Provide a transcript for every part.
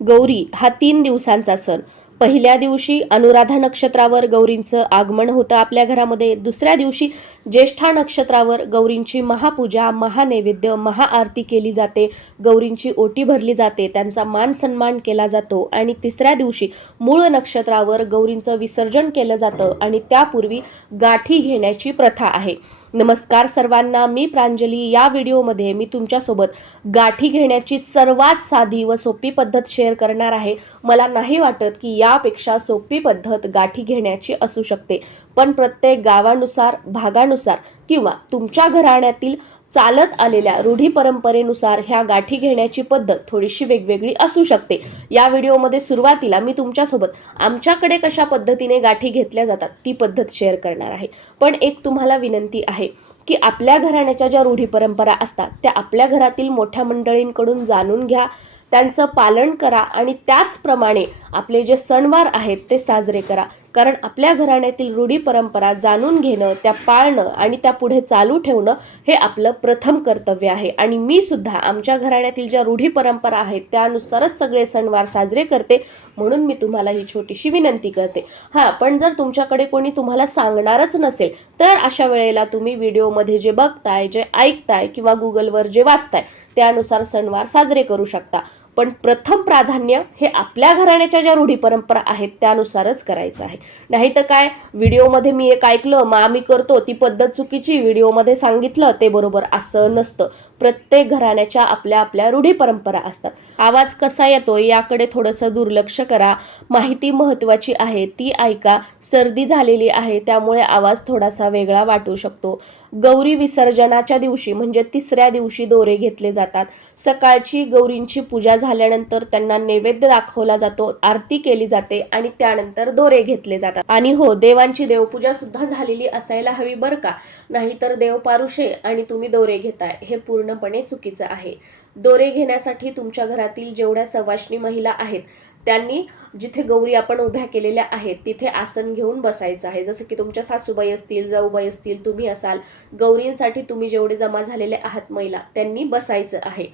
गौरी हा तीन दिवसांचा सण. पहिल्या दिवशी अनुराधा नक्षत्रावर गौरींचं आगमन होतं आपल्या घरामध्ये. दुसऱ्या दिवशी ज्येष्ठा नक्षत्रावर गौरींची महापूजा महानैवेद्य महाआरती केली जाते. गौरींची ओटी भरली जाते त्यांचा मान सन्मान केला जातो आणि तिसऱ्या दिवशी मूळ नक्षत्रावर गौरींचं विसर्जन केलं जातं आणि त्यापूर्वी गाठी घेण्याची प्रथा आहे. नमस्कार सर्वांना मी प्रांजली. या व्हिडिओमध्ये मी तुमच्यासोबत गाठी घेण्याची सर्वात साधी व सोपी पद्धत शेअर करणार आहे. मला नाही वाटत की यापेक्षा सोपी पद्धत गाठी घेण्याची असू शकते. पण प्रत्येक गावानुसार भागानुसार किंवा तुमच्या घराण्यातील चालत आलेल्या रूढी परंपरेनुसार ह्या गाठी घेण्याची पद्धत थोडीशी वेगवेगळी असू शकते. या व्हिडिओमध्ये सुरुवातीला मी तुमच्यासोबत आमच्याकडे कशा पद्धतीने गाठी घेतल्या जातात ती पद्धत शेअर करणार आहे. पण एक तुम्हाला विनंती आहे की आपल्या घराण्याच्या ज्या रूढी परंपरा असतात त्या आपल्या घरातील मोठ्या मंडळींकडून जाणून घ्या त्यांचं पालन करा आणि त्याचप्रमाणे आपले जे सणवार आहेत ते साजरे करा. कारण आपल्या घराण्यातील रूढी परंपरा जाणून घेणं त्या पाळणं आणि त्या पुढे चालू ठेवणं हे आपलं प्रथम कर्तव्य आहे. आणि मी सुद्धा आमच्या घराण्यातील ज्या रूढी परंपरा आहेत त्यानुसारच सगळे सणवार साजरे करते म्हणून मी तुम्हाला ही छोटीशी विनंती करते. हां पण जर तुमच्याकडे कोणी तुम्हाला सांगणारच नसेल तर अशा वेळेला तुम्ही व्हिडिओमध्ये जे बघताय जे ऐकताय किंवा गुगलवर जे वाचताय त्यानुसार सणवार साजरे करू शकता. पण प्रथम प्राधान्य हे आपल्या घराण्याच्या ज्या रूढी परंपरा आहेत त्यानुसारच करायचं आहे. नाही तर काय? व्हिडिओमध्ये मी एक ऐकलं मग आम्ही करतो ती पद्धत चुकीची व्हिडिओमध्ये सांगितलं ते बरोबर असं नसतं. प्रत्येक घराण्याच्या आपल्या आपल्या रूढी परंपरा असतात. आवाज कसा येतो याकडे थोडंसं दुर्लक्ष करा. माहिती महत्त्वाची आहे ती ऐका. सर्दी झालेली आहे त्यामुळे आवाज थोडासा वेगळा वाटू शकतो. गौरी विसर्जनाच्या दिवशी म्हणजे तिसऱ्या दिवशी दोरे घेतले जातात. सकाळची गौरींची पूजा झाल्यानंतर त्यांना नैवेद्य दाखवला जातो आरती केली जाते आणि त्यानंतर दोरे घेतले जातात. आणि हो देवांची देवपूजा सुद्धा झालेली असायला हवी बरं का? नाहीतर देव पारुषे आणि तुम्ही दोरे घेताय हे पूर्णपणे चुकीचं आहे. दोरे घेण्यासाठी तुमच्या घरातील जेवढ्या सवाष्णी महिला आहेत त्यांनी जिथे गौरी आपण उभ्या केलेल्या आहेत तिथे आसन घेऊन बसायचं आहे. जसं की तुमच्या सासूबाई असतील जाऊबाई असतील तुम्ही असाल गौरींसाठी तुम्ही जेवढे जमा झालेले आहात महिला त्यांनी बसायचं आहे.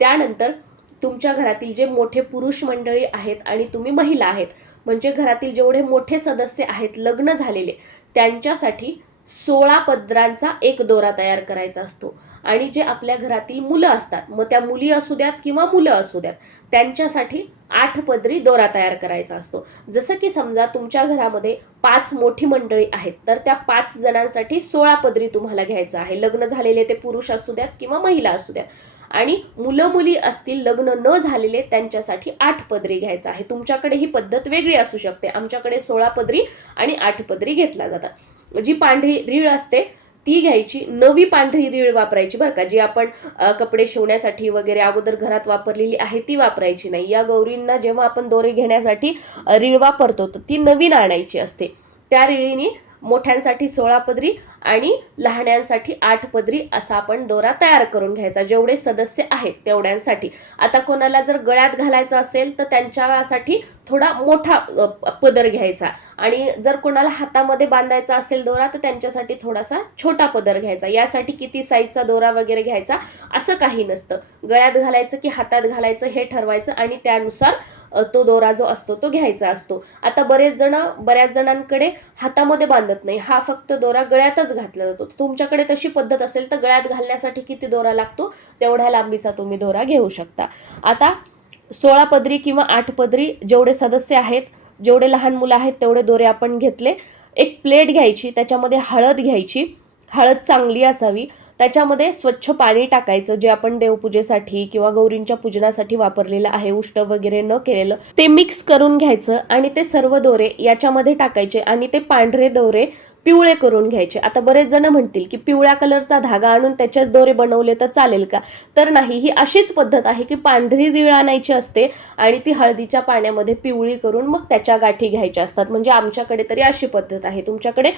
त्यानंतर तुमच्या घरातील जे मोठे पुरुष मंडळी आहेत आणि तुम्ही महिला आहेत म्हणजे घरातील जेवढे मोठे सदस्य आहेत लग्न झालेले त्यांच्यासाठी सोळा पदरांचा एक दोरा तयार करायचा असतो. आणि जे आपल्या घरातील मुलं असतात मग त्या मुली असू द्यात किंवा मुलं असू द्यात त्यांच्यासाठी आठ पदरी दोरा तयार करायचा असतो. जसं की समजा तुमच्या घरामध्ये पाच मोठी मंडळी आहेत तर त्या पाच जणांसाठी सोळा पदरी तुम्हाला घ्यायचं आहे. लग्न झालेले ते पुरुष असू द्यात किंवा महिला असू द्यात. आणि मुलं मुली असतील लग्न न झालेले त्यांच्यासाठी आठ पदरी घ्यायचं आहे. तुमच्याकडे ही पद्धत वेगळी असू शकते. आमच्याकडे सोळा पदरी आणि आठ पदरी घेतला जातात. जी पांढरी रीळ असते ती घ्यायची. नवी पांढरी रीळ वापरायची बरं का. जी आपण कपडे शिवण्यासाठी वगैरे अगोदर घरात वापरलेली आहे ती वापरायची नाही. या गौरींना जेव्हा आपण दोरे घेण्यासाठी रीळ वापरतो तर ती नवीन आणायची असते. त्या रिळीने मोठ्यांसाठी सोळा पदरी आणि लहान्यांसाठी आठ पदरी असा आपण दोरा तयार करून घ्यायचा. जेवढे सदस्य आहेत तेवढ्यांसाठी. आता कोणाला जर गळ्यात घालायचा असेल तर त्यांच्यासाठी थोडा मोठा पदर घ्यायचा. आणि जर कोणाला हातामध्ये बांधायचा असेल दोरा तर त्यांच्यासाठी थोडासा छोटा पदर घ्यायचा. यासाठी किती साईजचा दोरा वगैरे घ्यायचा असं काही नसतं. गळ्यात घालायचं की हातात घालायचं हे ठरवायचं आणि त्यानुसार तो दोरा जो असतो तो घ्यायचा असतो. आता बरेच जण बऱ्याच जणांकडे हातामध्ये बांधत नाही. हा फक्त दोरा गळ्यातच घातला जातो. तुमच्याकडे तशी पद्धत असेल तर गळ्यात घालण्यासाठी किती दोरा लागतो? तेवढ्या लांबीचा तुम्ही दोरा घेऊ शकता. आता सोळा पदरी किंवा आठ पदरी जेवढे सदस्य आहेत जेवढे लहान मुलं आहेत तेवढे दोरे आपण घेतले. एक प्लेट घ्यायची त्याच्यामध्ये हळद घ्यायची. हळद चांगली असावी. त्याच्यामध्ये स्वच्छ पाणी टाकायचं जे आपण देवपूजेसाठी किंवा गौरींच्या पूजनासाठी वापरलेलं आहे उष्ट वगैरे न केलेलं ते मिक्स करून घ्यायचं आणि ते सर्व दोरे याच्यामध्ये टाकायचे आणि ते पांढरे दोरे पिवळे करून घ्यायचे. आता बरेच जण म्हणतील की पिवळ्या कलरचा धागा आणून त्याच्याच दोरे बनवले तर चालेल का? तर नाही ही अशीच पद्धत आहे की पांढरी रीळ आणायची असते आणि ती हळदीच्या पाण्यामध्ये पिवळी करून मग त्याच्या गाठी घ्यायच्या असतात. म्हणजे आमच्याकडे तरी अशी पद्धत आहे. तुमच्याकडे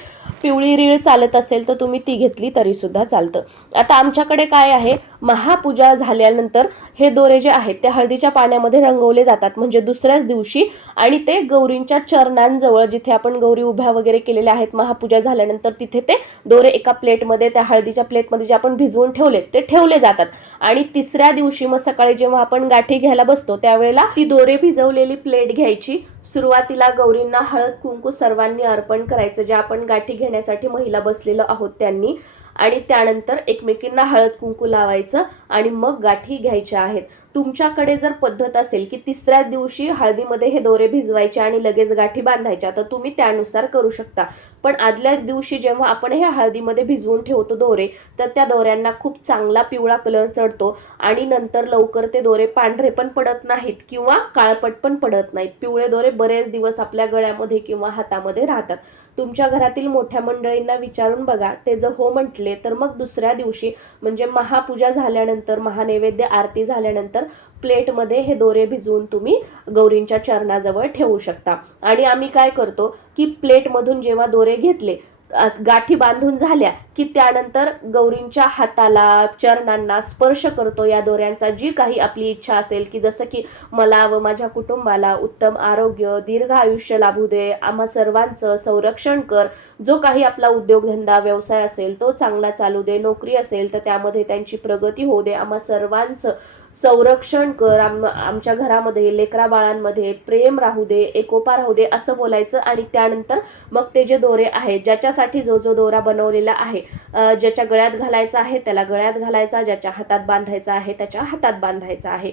पिवळी रीळ चालत असेल तर तुम्ही ती घेतली तरीसुद्धा चालतं. आता आमच्याकडे काय आहे? महापूजा झाल्यानंतर हे दोरे जे आहेत ते हळदीच्या पाण्यामध्ये रंगवले जातात. म्हणजे दुसऱ्याच दिवशी आणि ते गौरींच्या चरणांजवळ जिथे आपण गौरी उभ्या वगैरे केलेल्या आहेत महापूजा पूजा झाल्यानंतर तिथे ते दोरे एका प्लेटमध्ये त्या हळदीच्या प्लेटमध्ये जे आपण भिजवून ठेवले ते ठेवले जातात. आणि तिसऱ्या दिवशी मग सकाळी जेव्हा आपण गाठी घ्यायला बसतो त्यावेळेला ती दोरे भिजवलेली प्लेट घ्यायची. सुरुवातीला गौरींना हळद कुंकू सर्वांनी अर्पण करायचं जे आपण गाठी घेण्यासाठी महिला बसलेलो आहोत त्यांनी. आणि त्यानंतर एकमेकींना हळद कुंकू लावायचं आणि मग गाठी घ्यायच्या आहेत. तुमच्याकडे जर पद्धत असेल की तिसऱ्या दिवशी हळदीमध्ये हे दोरे भिजवायचे आणि लगेच गाठी बांधायच्या तर तुम्ही त्यानुसार करू शकता. पण आदल्या दिवशी जेव्हा आपण हे हळदीमध्ये भिजवून ठेवतो दोरे तर त्या दोऱ्यांना खूप चांगला पिवळा कलर चढतो आणि नंतर लवकर ते दोरे पांढरे पण पडत नाहीत किंवा काळपट पण पडत नाहीत. पिवळे दोरे बरेच दिवस आपल्या गळ्यामध्ये किंवा हातामध्ये राहतात. तुमच्या घरातील मोठ्या मंडळींना विचारून बघा. ते जर हो म्हटले तर मग दुसऱ्या दिवशी म्हणजे महापूजा झाल्यानंतर महानैवेद्य आरती झाल्यानंतर प्लेटमध्ये हे दोरे भिजवून तुम्ही गौरींच्या चरणाजवळ ठेवू शकता. आणि आम्ही काय करतो की प्लेटमधून जेव्हा दोरे घेतले. गाठी बांधून झाल्या की त्यानंतर गौरींच्या हाताला चरणांना स्पर्श करतो. या दोऱ्यांचा जी काही आपली इच्छा असेल की जसं की मला व माझ्या कुटुंबाला उत्तम आरोग्य दीर्घ आयुष्य लाभू दे आम्हा सर्वांचं संरक्षण कर. जो काही आपला उद्योगधंदा व्यवसाय असेल तो चांगला चालू दे नोकरी असेल तर त्यामध्ये त्यांची प्रगती होऊ दे. आम्हा सर्वांचं संरक्षण कर आम आमच्या घरामध्ये लेकरा बाळांमध्ये प्रेम राहू दे एकोपा राहू दे असं बोलायचं आणि त्यानंतर मग ते जे दोरे आहेत ज्याच्यासाठी जो जो दोरा बनवलेला आहे ज्याच्या गळ्यात घालायचा आहे त्याला गळ्यात घालायचा ज्याच्या हातात बांधायचा आहे त्याच्या हातात बांधायचा आहे.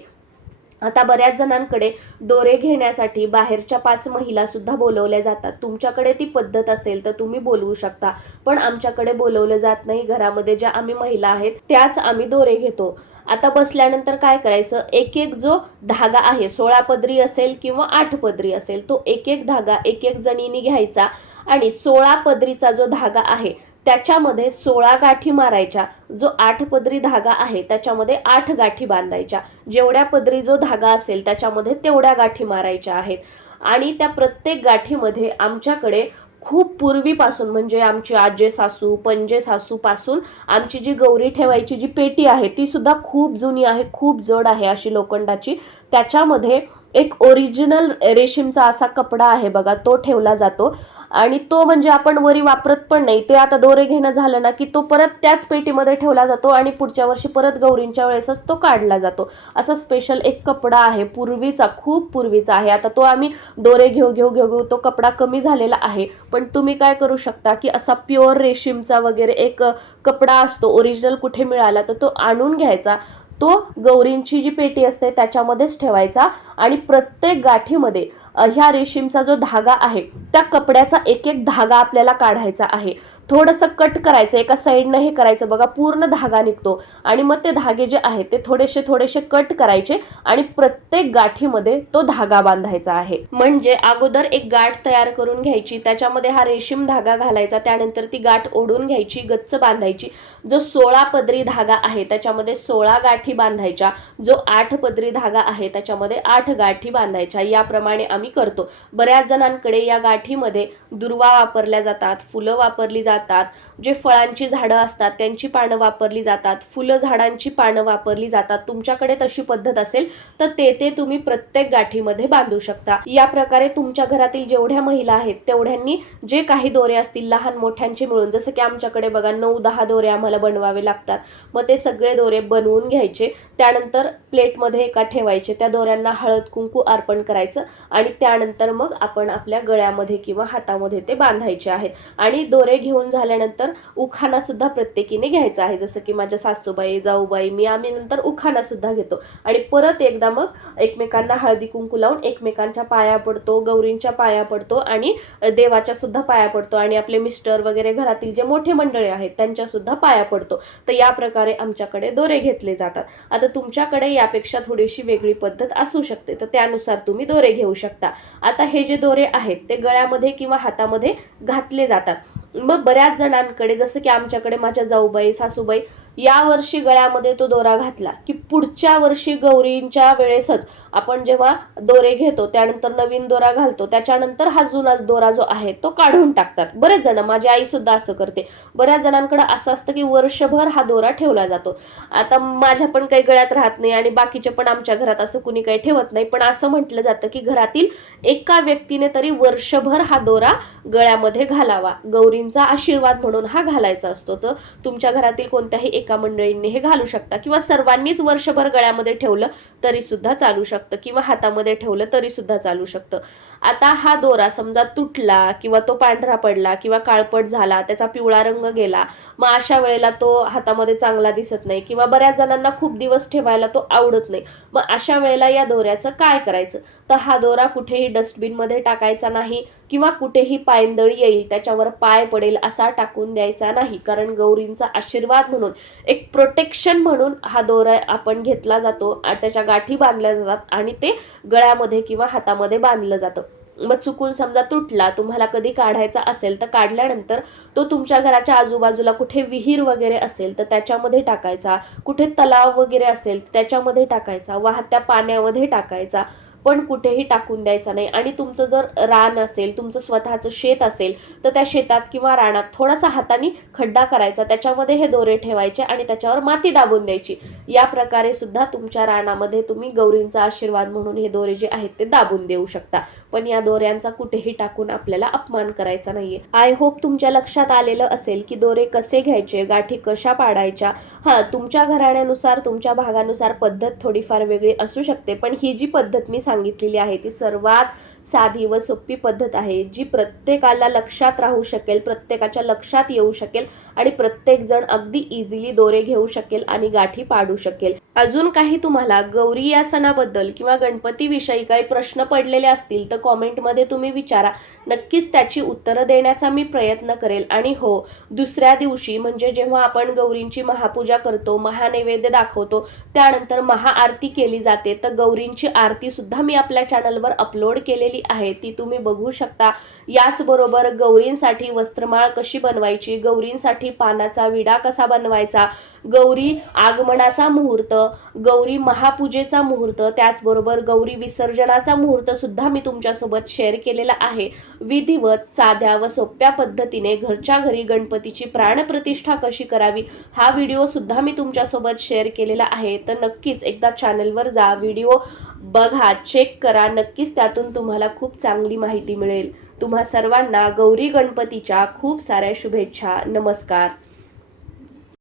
आता बऱ्याच जणांकडे दोरे घेण्यासाठी बाहेरच्या पाच महिला सुद्धा बोलवल्या जातात. तुमच्याकडे ती पद्धत असेल तर तुम्ही बोलवू शकता. पण आमच्याकडे बोलवलं जात नाही. घरामध्ये ज्या आम्ही महिला आहेत त्याच आम्ही दोरे घेतो. आता बसल्यानंतर काय करायचं? एक एक जो धागा आहे सोळा पदरी असेल किंवा आठ पदरी असेल तो एक एक धागा एक एक जणीने घ्यायचा आणि सोळा पदरीचा जो धागा आहे त्याच्यामध्ये सोळा गाठी मारायच्या. जो आठ पदरी धागा आहे त्याच्यामध्ये आठ गाठी बांधायच्या. जेवढ्या पदरी जो धागा असेल त्याच्यामध्ये तेवढ्या गाठी मारायच्या आहेत. आणि त्या प्रत्येक गाठीमध्ये आमच्याकडे खूप पूर्वीपासून म्हणजे आमची आजे सासू पंजे सासू पासून आमची जी गौरी ठेवायची जी पेटी आहे ती सुद्धा खूप जुनी आहे खूप जड आहे अशी लोखंडाची. त्याच्यामध्ये एक ओरिजिनल रेशीमचा असा कपडा आहे बघा तो ठेवला जातो. आणि तो म्हणजे आपण वरी वापरत पण नाही. ते आता दोरे घेणं झालं ना की तो परत त्याच पेटीमध्ये ठेवला जातो आणि पुढच्या वर्षी परत गौरींच्या वेळेसच तो काढला जातो. असा स्पेशल एक कपडा आहे पूर्वीचा खूप पूर्वीचा आहे. आता तो आम्ही दोरे घेऊ घेऊ घेऊ घेऊ तो कपडा कमी झालेला आहे. पण तुम्ही काय करू शकता की असा प्युअर रेशीमचा वगैरे एक कपडा असतो ओरिजिनल कुठे मिळाला तर तो आणून घ्यायचा. तो गौरींची जी पेटी असते त्याच्यामध्येच ठेवायचा आणि प्रत्येक गाठीमध्ये ह्या रेशीमचा जो धागा आहे त्या कपड्याचा एक एक धागा आपल्याला काढायचा आहे. थोडंसं कट करायचं एका साईडनं हे करायचं. बघा पूर्ण धागा निघतो. आणि मग ते धागे जे आहेत ते थोडेसे थोडेसे कट करायचे आणि प्रत्येक गाठीमध्ये तो धागा बांधायचा आहे. म्हणजे अगोदर एक गाठ तयार करून घ्यायची त्याच्यामध्ये हा रेशीम धागा घालायचा त्यानंतर ती गाठ ओढून घ्यायची गच्च बांधायची. जो सोळा पदरी धागा आहे त्याच्यामध्ये सोळा गाठी बांधायच्या. जो आठ पदरी धागा आहे त्याच्यामध्ये आठ गाठी बांधायच्या. याप्रमाणे आम्ही करतो. बऱ्याच जणांकडे या गाठीमध्ये दुर्वा वापरल्या जातात फुलं वापरली जातात जातात. जे फळांची झाडं असतात त्यांची पानं वापरली जातात फुलं झाडांची पानं वापरली जातात तुमच्याकडे तशी पद्धत असेल तर ते ते तुम्ही प्रत्येक गाठीमध्ये बांधू शकता. या प्रकारे तुमच्या घरातील जेवढ्या महिला आहेत तेवढ्यांनी जे काही दोरे असतील लहान मोठ्यांचे मिळून जसं की आमच्याकडे बघा नऊ दहा दोरे आम्हाला बनवावे लागतात. मग ते सगळे दोरे बनवून घ्यायचे. त्यानंतर प्लेटमध्ये एका ठेवायचे. त्या दोऱ्यांना हळद कुंकू अर्पण करायचं आणि त्यानंतर मग आपण आपल्या गळ्यामध्ये किंवा हातामध्ये ते बांधायचे आहेत. आणि दोरे घेऊन झाल्यानंतर उखाणा सुद्धा प्रत्येकीने घ्यायचा आहे. जसं की माझ्या सासूबाई जाऊबाई मी आम्ही नंतर उखाणा सुद्धा घेतो. आणि परत एकदा मग एकमेकांना हळदी कुंकू लावून एकमेकांच्या पाया पडतो गौरींच्या पाया पडतो आणि देवाच्या सुद्धा पाया पडतो. आणि आपले मिस्टर वगैरे घरातील जे मोठे मंडळी आहेत त्यांच्या सुद्धा पाया पडतो. तर या प्रकारे आमच्याकडे दोरे घेतले जातात. आता तुमच्याकडे यापेक्षा थोडीशी वेगळी पद्धत असू शकते. तर त्यानुसार तुम्ही दोरे घेऊ शकता. आता हे जे दोरे आहेत ते गळ्यामध्ये किंवा हातामध्ये घातले जातात. मग बऱ्याच जणांकडे जसं की आमच्याकडे माझ्या जाऊबाई सासूबाई या वर्षी गळ्यामध्ये तो दोरा घातला की पुढच्या वर्षी गौरींच्या वेळेसच आपण जेव्हा दोरे घेतो त्यानंतर नवीन दोरा घालतो त्याच्यानंतर हा जुना दोरा जो आहे तो काढून टाकतात. बरेच जण माझी आई सुद्धा असं करते. बऱ्याच जणांकडे असं असतं की वर्षभर हा दोरा ठेवला जातो. आता माझ्या पण काही गळ्यात राहत नाही आणि बाकीचे पण आमच्या घरात असं कुणी काही ठेवत नाही पण असं म्हटलं जातं की घरातील एका व्यक्तीने तरी वर्षभर हा दोरा गळ्यामध्ये घालावा. गौरींचा आशीर्वाद म्हणून हा घालायचा असतो. तर तुमच्या घरातील कोणत्याही एका मंडळींनी हे घालू शकता. किंवा सर्वांनीच वर्षभर गळ्यामध्ये ठेवलं तरी सुद्धा चालू शकतं. किंवा हातामध्ये ठेवलं तरी सुद्धा चालू शकतं. आता हा दोरा समजा तुटला किंवा तो पांढरा पडला किंवा काळपट झाला त्याचा पिवळा रंग गेला मग अशा वेळेला तो हातामध्ये चांगला दिसत नाही किंवा बऱ्याच जणांना खूप दिवस ठेवायला तो आवडत नाही. मग अशा वेळेला या दोऱ्याचं काय करायचं? तर हा दोरा कुठेही डस्टबिनमध्ये टाकायचा नाही किंवा कुठेही पायंदळी येईल त्याच्यावर पाय पडेल असा टाकून द्यायचा नाही. कारण गौरींचा आशीर्वाद म्हणून एक प्रोटेक्शन म्हणून हा दोरा आपण घेतला जातो. त्याच्या गाठी बांधल्या जातात आणि ते गळ्यामध्ये किंवा हातामध्ये बांधलं जातं. मग चुकून समजा तुटला तुम्हाला कधी काढायचा असेल तर काढल्यानंतर तो तुमच्या घराच्या आजूबाजूला कुठे विहीर वगैरे असेल तर त्याच्यामध्ये टाकायचा. कुठे तलाव वगैरे असेल तर त्याच्यामध्ये टाकायचा. वाहत्या पाण्यामध्ये टाकायचा. पण कुठेही टाकून द्यायचा नाही. आणि तुमचं जर रान असेल तुमचं स्वतःचं शेत असेल तर त्या शेतात किंवा रानात थोडासा हाताने खड्डा करायचा. त्याच्यामध्ये हे दोरे ठेवायचे आणि त्याच्यावर माती दाबून द्यायची. या प्रकारे सुद्धा तुमच्या रानामध्ये तुम्ही गौरींचा आशीर्वाद म्हणून हे दोरे जे आहेत ते दाबून देऊ शकता. पण या दोऱ्यांचा कुठेही टाकून आपल्याला अपमान करायचा नाहीये. आय होप तुमच्या लक्षात आलेलं असेल की दोरे कसे घ्यायचे गाठी कशा पाडायच्या. हा तुमच्या घराण्यानुसार तुमच्या भागानुसार पद्धत थोडीफार वेगळी असू शकते पण ही जी पद्धत मी सांगितलेली आहे. ती सर्वात साधी व सोपी पद्धत आहे जी प्रत्येकाला लक्षात राहू शकेल प्रत्येकाच्या लक्षात येऊ शकेल आणि प्रत्येकजण अगदी इझिली दोरे घेऊ शकेल आणि गाठी पाडू शकेल. अजून काही तुम्हाला गौरी या सणाबद्दल किंवा गणपतीविषयी काही प्रश्न पडलेले असतील तर कॉमेंटमध्ये तुम्ही विचारा. नक्कीच त्याची उत्तरं देण्याचा मी प्रयत्न करेल. आणि हो दुसऱ्या दिवशी म्हणजे जेव्हा आपण गौरींची महापूजा करतो महानैवेद्य दाखवतो त्यानंतर महाआरती केली जाते तर गौरींची आरतीसुद्धा मी आपल्या चॅनलवर अपलोड केलेली आहे. ती तुम्ही बघू शकता. याचबरोबर गौरींसाठी वस्त्रमाळ कशी बनवायची गौरींसाठी पानाचा विडा कसा बनवायचा गौरी आगमनाचा मुहूर्त गौरी महापूजेचा मुहूर्त त्याचबरोबर गौरी विसर्जनाचा मुहूर्त सुद्धा मी तुमच्यासोबत शेअर केलेला आहे. विधिवत साध्या व सोप्या पद्धतीने घरच्या घरी गणपतीची प्राणप्रतिष्ठा कशी करावी हा व्हिडिओ सुद्धा मी तुमच्यासोबत शेअर केलेला आहे. तर नक्कीच एकदा चॅनलवर जा व्हिडिओ बघा चेक करा. नक्कीच त्यातून तुम्हाला खूप चांगली माहिती मिळेल. तुम्हा सर्वांना गौरी गणपतीच्या खूप साऱ्या शुभेच्छा. नमस्कार.